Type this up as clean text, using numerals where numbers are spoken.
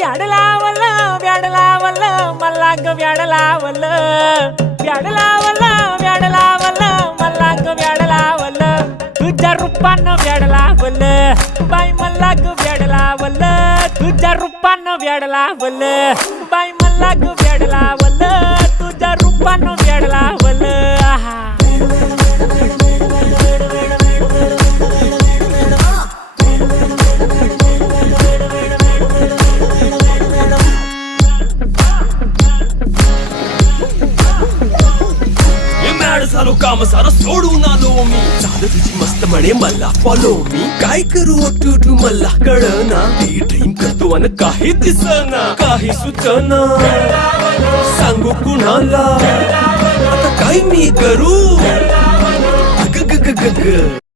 व्याड लावलं व्याड लावलं मला ग व्याड लावलं व्याड लावलं व्याड लावलं मला ग व्याड लावलं तुझ्या रूपानं व्याड लावलं बाई मला ग व्याड लावलं तुझ्या रूपानं व्याड लावलं बाई मला ग व्याड लावलं तुझ्या रूपानं व्याड लावलं आहा झालो काम सारं सोडून आलो मी झालं तुझी मस्त म्हणे मला फॉलो मी काय करू टू मला कळना ती ड्रीम करतो आणि काही दिसना काही सुचना सांगू कुणाला आता काय मी करू ग ग ग ग ग